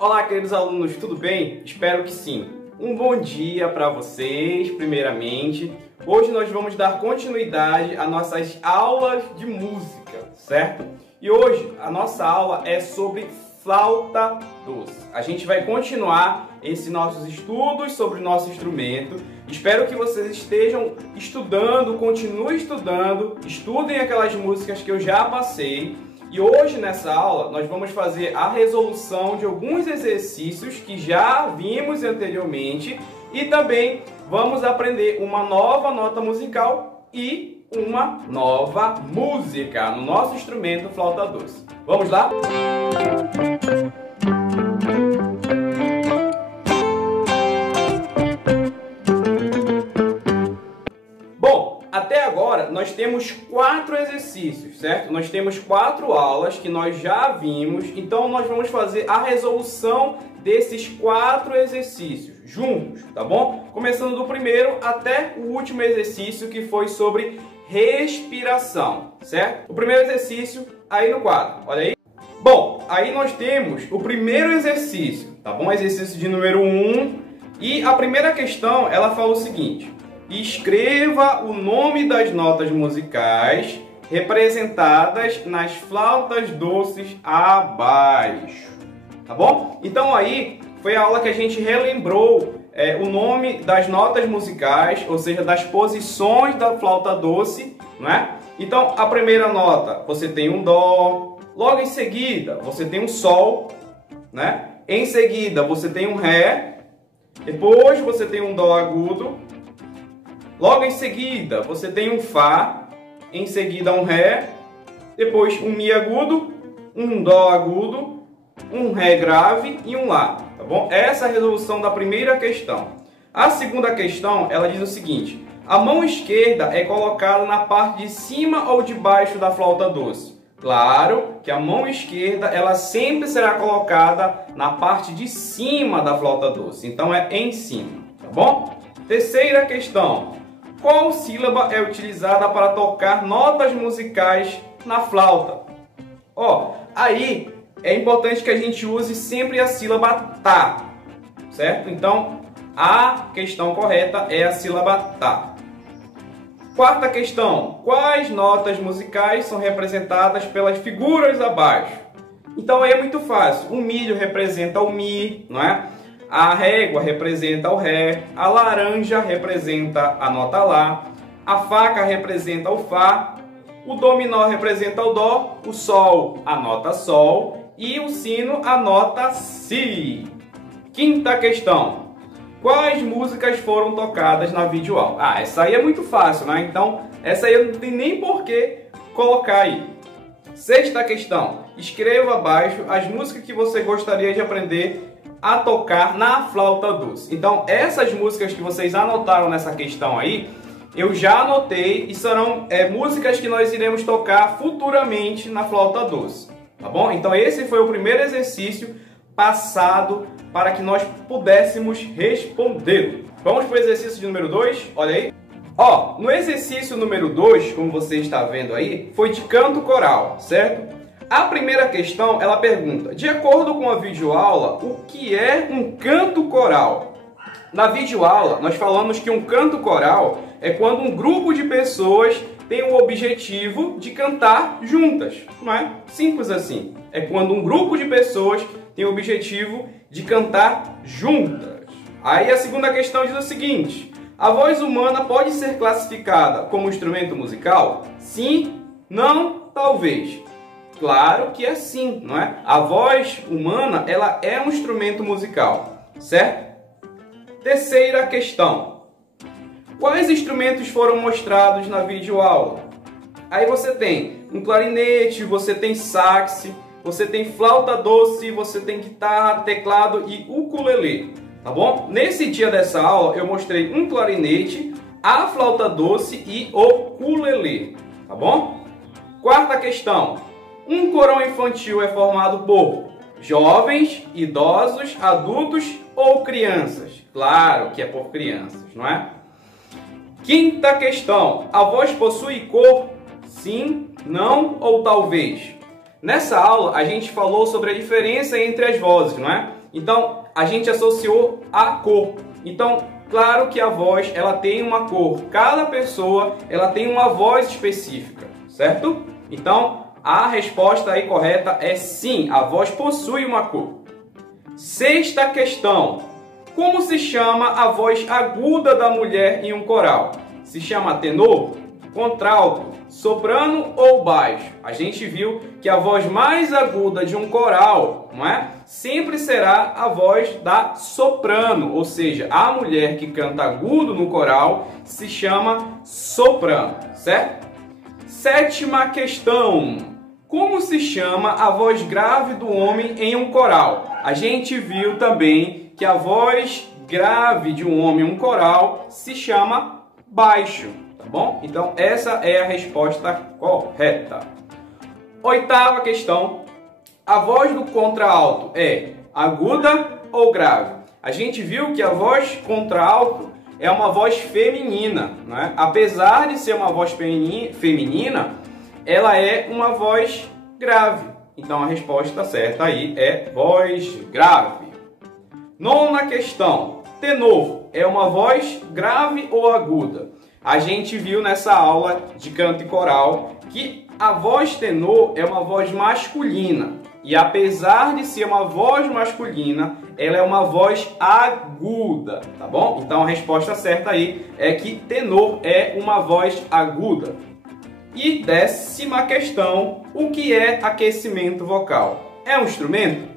Olá, queridos alunos, tudo bem? Espero que sim. Um bom dia para vocês, primeiramente. Hoje nós vamos dar continuidade às nossas aulas de música, certo? E hoje a nossa aula é sobre flauta doce. A gente vai continuar esses nossos estudos sobre o nosso instrumento. Espero que vocês estejam estudando, continuem estudando, estudem aquelas músicas que eu já passei. E hoje nessa aula nós vamos fazer a resolução de alguns exercícios que já vimos anteriormente e também vamos aprender uma nova nota musical e uma nova música no nosso instrumento flauta doce. Vamos lá? Até agora nós temos 4 exercícios, certo? Nós temos 4 aulas que nós já vimos, então nós vamos fazer a resolução desses 4 exercícios juntos, tá bom? Começando do primeiro até o último exercício que foi sobre respiração, certo? O primeiro exercício aí no quadro, olha aí. Bom, aí nós temos o primeiro exercício, tá bom? Exercício de número 1 e a primeira questão ela fala o seguinte: escreva o nome das notas musicais representadas nas flautas doces abaixo. Tá bom? Então aí foi a aula que a gente relembrou o nome das notas musicais, ou seja, das posições da flauta doce, não é? Então a primeira nota você tem um dó, logo em seguida você tem um sol, né? Em seguida você tem um ré, depois você tem um dó agudo. Logo em seguida, você tem um Fá, em seguida um Ré, depois um Mi agudo, um Dó agudo, um Ré grave e um Lá, tá bom? Essa é a resolução da primeira questão. A segunda questão, ela diz o seguinte: a mão esquerda é colocada na parte de cima ou de baixo da flauta doce? Claro que a mão esquerda, ela sempre será colocada na parte de cima da flauta doce, então é em cima, tá bom? Terceira questão: qual sílaba é utilizada para tocar notas musicais na flauta? Aí é importante que a gente use sempre a sílaba tá, certo? Então, a questão correta é a sílaba tá. Quarta questão: quais notas musicais são representadas pelas figuras abaixo? Então aí é muito fácil. O milho representa o Mi, não é? A régua representa o Ré, a laranja representa a nota Lá, a faca representa o Fá, o dominó representa o Dó, o Sol a nota Sol e o sino a nota Si. Quinta questão: quais músicas foram tocadas na videoaula? Essa aí é muito fácil, né? Então, essa aí não tem nem por que colocar aí. Sexta questão: escreva abaixo as músicas que você gostaria de aprender a tocar na flauta doce. Então, essas músicas que vocês anotaram nessa questão aí, eu já anotei e serão músicas que nós iremos tocar futuramente na flauta doce, tá bom? Então, esse foi o primeiro exercício passado para que nós pudéssemos responder. Vamos para o exercício de número 2, olha aí. No exercício número 2, como você está vendo aí, foi de canto coral, certo? A primeira questão, ela pergunta: de acordo com a videoaula, o que é um canto coral? Na videoaula, nós falamos que um canto coral é quando um grupo de pessoas tem o objetivo de cantar juntas, não é? Simples assim. É quando um grupo de pessoas tem o objetivo de cantar juntas. Aí a segunda questão diz o seguinte: a voz humana pode ser classificada como instrumento musical? Sim, não, talvez. Claro que é sim, não é? A voz humana, ela é um instrumento musical, certo? Terceira questão: quais instrumentos foram mostrados na videoaula? Aí você tem um clarinete, você tem sax, você tem flauta doce, você tem guitarra, teclado e ukulele, tá bom? Nesse dia dessa aula eu mostrei um clarinete, a flauta doce e o ukulele, tá bom? Quarta questão: um corão infantil é formado por jovens, idosos, adultos ou crianças? Claro que é por crianças, não é? Quinta questão. A voz possui cor? Sim, não ou talvez? Nessa aula a gente falou sobre a diferença entre as vozes, não é? Então a gente associou a cor. Então, claro que a voz ela tem uma cor. Cada pessoa ela tem uma voz específica, certo? Então a resposta aí correta é sim, a voz possui uma cor. Sexta questão. Como se chama a voz aguda da mulher em um coral? Se chama tenor, contralto, soprano ou baixo? A gente viu que a voz mais aguda de um coral, não é? Sempre será a voz da soprano, ou seja, a mulher que canta agudo no coral se chama soprano, certo? Sétima questão. Como se chama a voz grave do homem em um coral? A gente viu também que a voz grave de um homem em um coral se chama baixo, tá bom? Então essa é a resposta correta. Oitava questão. A voz do contralto é aguda ou grave? A gente viu que a voz contralto é uma voz feminina, não é? Apesar de ser uma voz feminina, ela é uma voz grave. Então a resposta certa aí é voz grave. Nona questão. Tenor é uma voz grave ou aguda? A gente viu nessa aula de canto e coral que a voz tenor é uma voz masculina. E apesar de ser uma voz masculina, ela é uma voz aguda, tá bom? Então a resposta certa aí é que tenor é uma voz aguda. E décima questão, o que é aquecimento vocal? É um instrumento?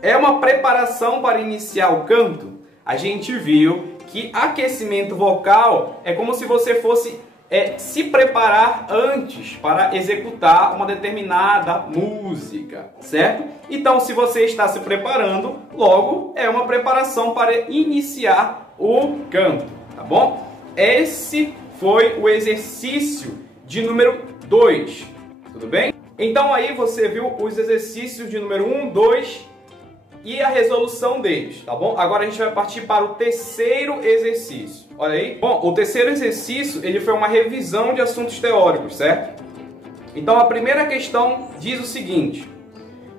É uma preparação para iniciar o canto? A gente viu que aquecimento vocal é como se você fosse se preparar antes para executar uma determinada música, certo? Então, se você está se preparando, logo é uma preparação para iniciar o canto, tá bom? Esse foi o exercício de número 2, tudo bem? Então aí você viu os exercícios de número 1, 2 e a resolução deles, tá bom? Agora a gente vai partir para o terceiro exercício. Olha aí. Bom, o terceiro exercício, ele foi uma revisão de assuntos teóricos, certo? Então a primeira questão diz o seguinte: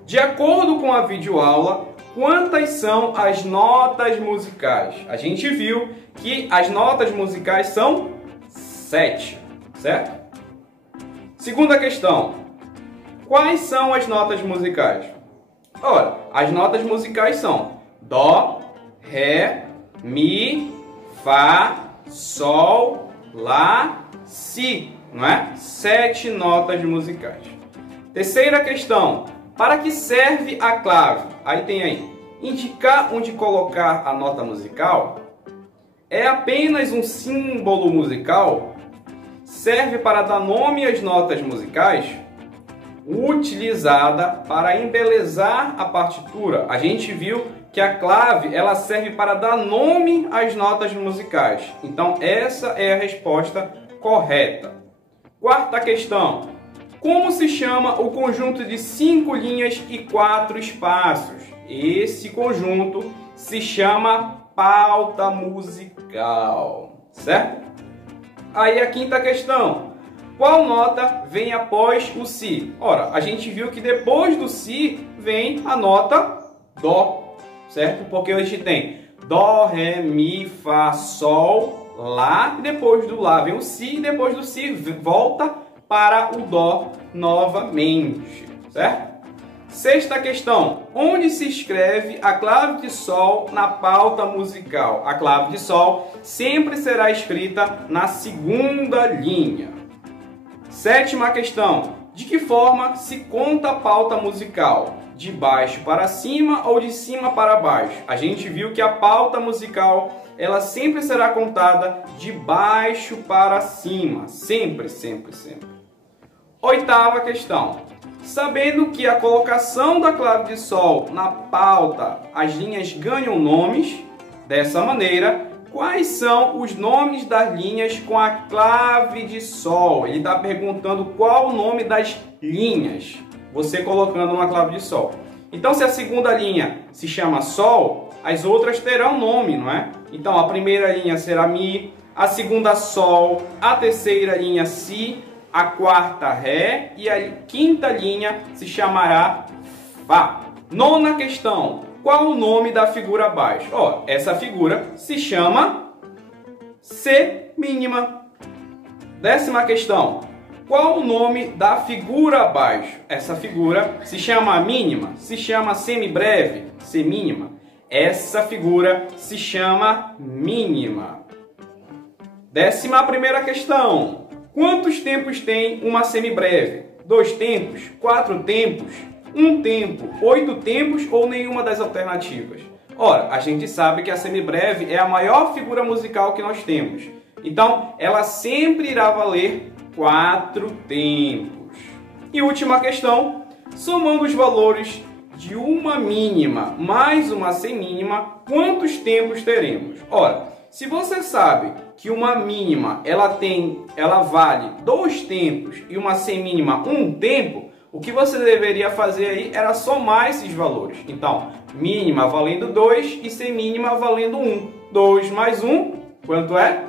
de acordo com a videoaula, quantas são as notas musicais? A gente viu que as notas musicais são 7, certo? Segunda questão: quais são as notas musicais? Ora, as notas musicais são Dó, Ré, Mi, Fá, Sol, Lá, Si, não é? 7 notas musicais. Terceira questão: para que serve a clave? Aí tem aí, indicar onde colocar a nota musical? É apenas um símbolo musical? Serve para dar nome às notas musicais? Utilizada para embelezar a partitura. A gente viu que a clave ela serve para dar nome às notas musicais. Então essa é a resposta correta. Quarta questão: como se chama o conjunto de 5 linhas e 4 espaços? Esse conjunto se chama pauta musical, certo? Aí a quinta questão: qual nota vem após o Si? Ora, a gente viu que depois do Si vem a nota Dó, certo? Porque a gente tem Dó, Ré, Mi, Fá, Sol, Lá, e depois do Lá vem o Si, e depois do Si volta para o Dó novamente, certo? Sexta questão: onde se escreve a clave de Sol na pauta musical? A clave de Sol sempre será escrita na segunda linha. Sétima questão: de que forma se conta a pauta musical? De baixo para cima ou de cima para baixo? A gente viu que a pauta musical ela sempre será contada de baixo para cima. Sempre, sempre, sempre. Oitava questão: sabendo que a colocação da clave de Sol na pauta, as linhas ganham nomes, dessa maneira, quais são os nomes das linhas com a clave de Sol? Ele está perguntando qual o nome das linhas, você colocando uma clave de Sol. Então, se a segunda linha se chama Sol, as outras terão nome, não é? Então, a primeira linha será Mi, a segunda Sol, a terceira linha Si, a quarta Ré e a quinta linha se chamará Fá. Nona questão, qual o nome da figura abaixo? Ó, essa figura se chama C mínima. Décima questão, qual o nome da figura abaixo? Essa figura se chama mínima, se chama semibreve, semínima. Essa figura se chama mínima. Décima primeira questão, quantos tempos tem uma semibreve? 2 tempos, 4 tempos, 1 tempo, 8 tempos ou nenhuma das alternativas? Ora, a gente sabe que a semibreve é a maior figura musical que nós temos. Então, ela sempre irá valer 4 tempos. E última questão, somando os valores de uma mínima mais uma semínima, quantos tempos teremos? Ora, se você sabe que uma mínima ela vale 2 tempos e uma semínima 1 tempo, o que você deveria fazer aí era somar esses valores. Então, mínima valendo 2 e semínima valendo 1. 2 mais 1, quanto é?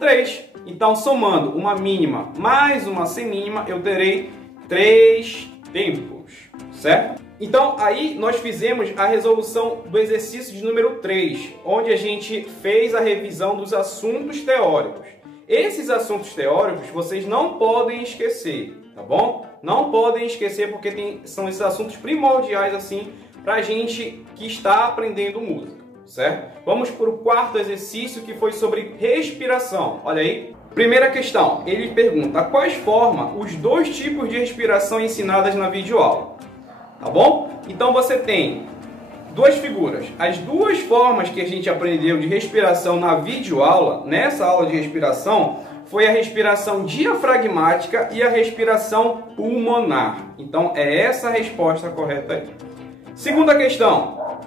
3. Então, somando uma mínima mais uma semínima, eu terei 3 tempos, certo? Então, aí nós fizemos a resolução do exercício de número 3, onde a gente fez a revisão dos assuntos teóricos. Esses assuntos teóricos vocês não podem esquecer, tá bom? Não podem esquecer porque são esses assuntos primordiais assim para a gente que está aprendendo música, certo? Vamos para o quarto exercício, que foi sobre respiração. Olha aí. Primeira questão, ele pergunta quais formam os 2 tipos de respiração ensinadas na videoaula. Tá bom? Então você tem 2 figuras. As 2 formas que a gente aprendeu de respiração na videoaula, nessa aula de respiração, foi a respiração diafragmática e a respiração pulmonar. Então é essa a resposta correta aí. Segunda questão.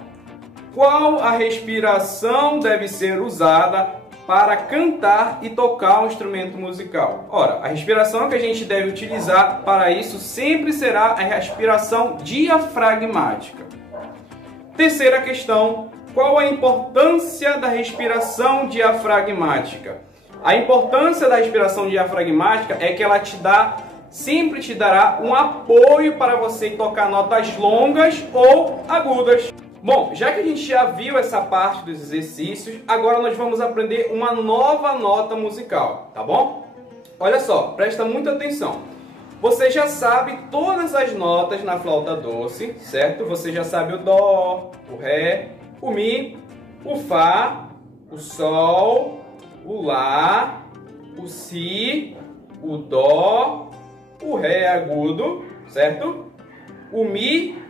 Qual a respiração deve ser usada para cantar e tocar um instrumento musical? Ora, a respiração que a gente deve utilizar para isso sempre será a respiração diafragmática. Terceira questão, qual a importância da respiração diafragmática? A importância da respiração diafragmática é que ela sempre te dará um apoio para você tocar notas longas ou agudas. Bom, já que a gente já viu essa parte dos exercícios, agora nós vamos aprender uma nova nota musical, tá bom? Olha só, presta muita atenção. Você já sabe todas as notas na flauta doce, certo? Você já sabe o Dó, o Ré, o Mi, o Fá, o Sol, o Lá, o Si, o Dó, o Ré agudo, certo? O Mi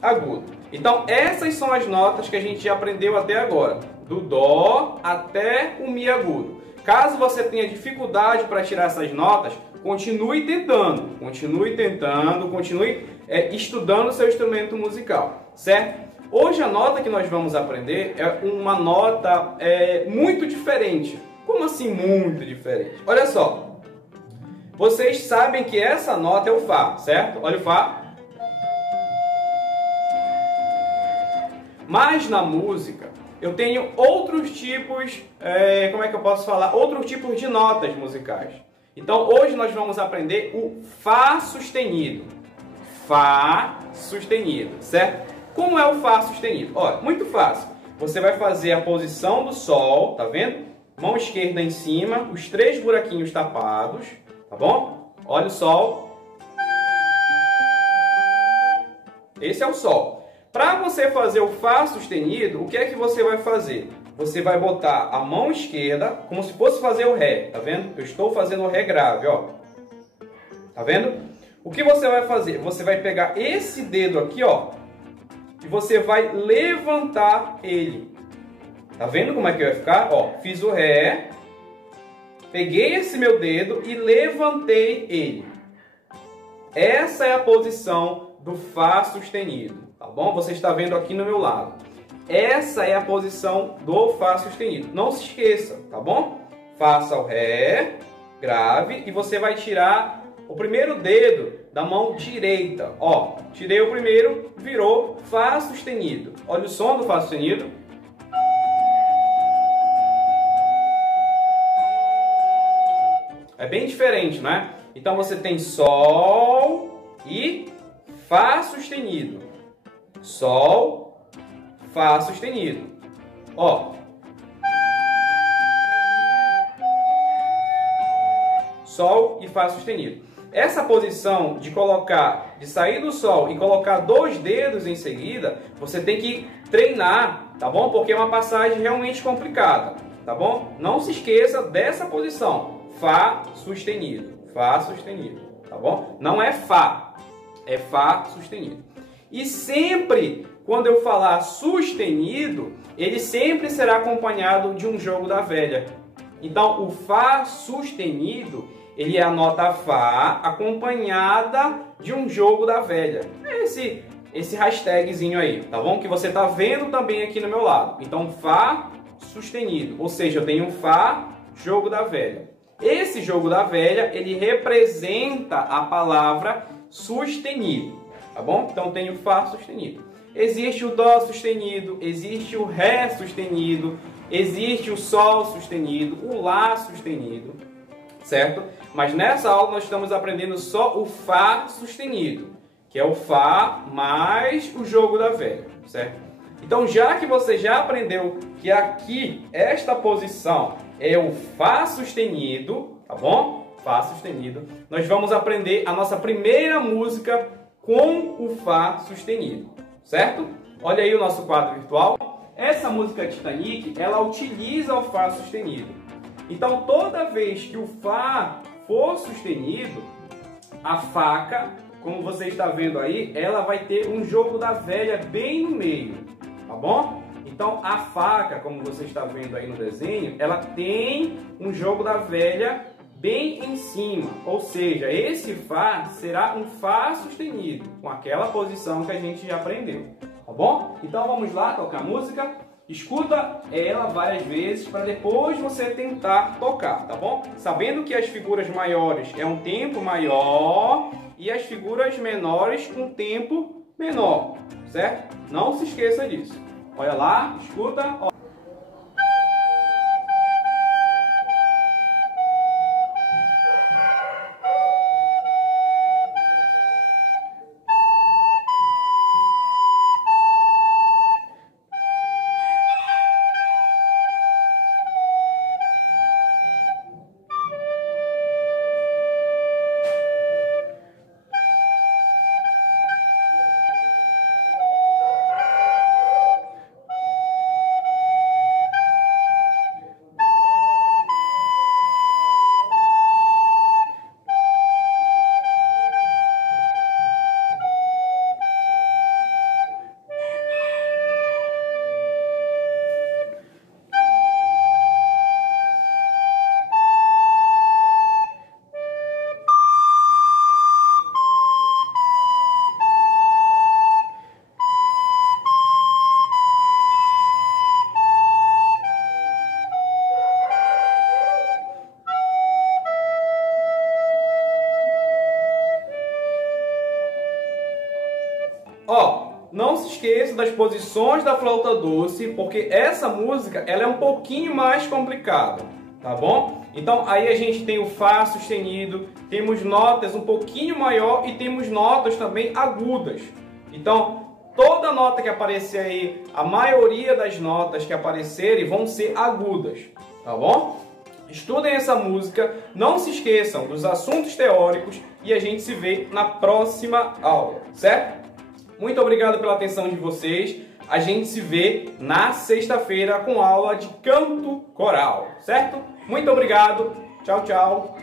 agudo. Então, essas são as notas que a gente já aprendeu até agora, do Dó até o Mi agudo. Caso você tenha dificuldade para tirar essas notas, continue tentando, continue estudando o seu instrumento musical, certo? Hoje a nota que nós vamos aprender é uma nota muito diferente. Como assim muito diferente? Olha só, vocês sabem que essa nota é o Fá, certo? Olha o Fá. Mas na música eu tenho outros tipos, como é que eu posso falar? Outros tipos de notas musicais. Então hoje nós vamos aprender o Fá sustenido. Fá sustenido, certo? Como é o Fá sustenido? Olha, muito fácil. Você vai fazer a posição do Sol, tá vendo? Mão esquerda em cima, os 3 buraquinhos tapados, tá bom? Olha o Sol. Esse é o Sol. Para você fazer o Fá sustenido, o que é que você vai fazer? Você vai botar a mão esquerda como se fosse fazer o Ré, tá vendo? Eu estou fazendo o Ré grave, ó. Tá vendo? O que você vai fazer? Você vai pegar esse dedo aqui, ó, e você vai levantar ele. Tá vendo como é que vai ficar? Ó, fiz o Ré, peguei esse meu dedo e levantei ele. Essa é a posição do Fá sustenido. Tá bom? Você está vendo aqui no meu lado. Essa é a posição do Fá sustenido. Não se esqueça, tá bom? Faça o Ré grave e você vai tirar o primeiro dedo da mão direita. Ó, tirei o primeiro, virou Fá sustenido. Olha o som do Fá sustenido. É bem diferente, né? Então você tem Sol e Fá sustenido. Sol, Fá sustenido. Ó. Sol e Fá sustenido. Essa posição de sair do Sol e colocar 2 dedos em seguida, você tem que treinar, tá bom? Porque é uma passagem realmente complicada, tá bom? Não se esqueça dessa posição, Fá sustenido, tá bom? Não é Fá, é Fá sustenido. E sempre, quando eu falar sustenido, ele sempre será acompanhado de um jogo da velha. Então, o Fá sustenido, ele é a nota Fá acompanhada de um jogo da velha. É esse hashtagzinho aí, tá bom? Que você tá vendo também aqui no meu lado. Então, Fá sustenido, ou seja, eu tenho Fá, jogo da velha. Esse jogo da velha, ele representa a palavra sustenido, tá bom? Então, eu tenho Fá sustenido. Existe o Dó sustenido, existe o Ré sustenido, existe o Sol sustenido, o Lá sustenido, certo? Mas nessa aula nós estamos aprendendo só o Fá sustenido, que é o Fá mais o jogo da velha, certo? Então, já que você já aprendeu que aqui, esta posição é o Fá sustenido, tá bom? Fá sustenido. Nós vamos aprender a nossa primeira música com o Fá sustenido, certo? Olha aí o nosso quadro virtual. Essa música Titanic, ela utiliza o Fá sustenido. Então, toda vez que o Fá for sustenido, a faca, como você está vendo aí, ela vai ter um jogo da velha bem no meio, tá bom? Então, a faca, como você está vendo aí no desenho, ela tem um jogo da velha bem em cima. Ou seja, esse Fá será um Fá sustenido, com aquela posição que a gente já aprendeu, tá bom? Então, vamos lá tocar a música. Escuta ela várias vezes para depois você tentar tocar, tá bom? Sabendo que as figuras maiores é um tempo maior e as figuras menores um tempo menor, certo? Não se esqueça disso. Olha lá, escuta. Ó. Ó, não se esqueça das posições da flauta doce, porque essa música ela é um pouquinho mais complicada, tá bom? Então aí a gente tem o Fá sustenido, temos notas um pouquinho maior e temos notas também agudas. Então toda nota que aparecer aí, a maioria das notas que aparecerem vão ser agudas, tá bom? Estudem essa música, não se esqueçam dos assuntos teóricos e a gente se vê na próxima aula, certo? Muito obrigado pela atenção de vocês. A gente se vê na sexta-feira com aula de canto coral, certo? Muito obrigado. Tchau, tchau.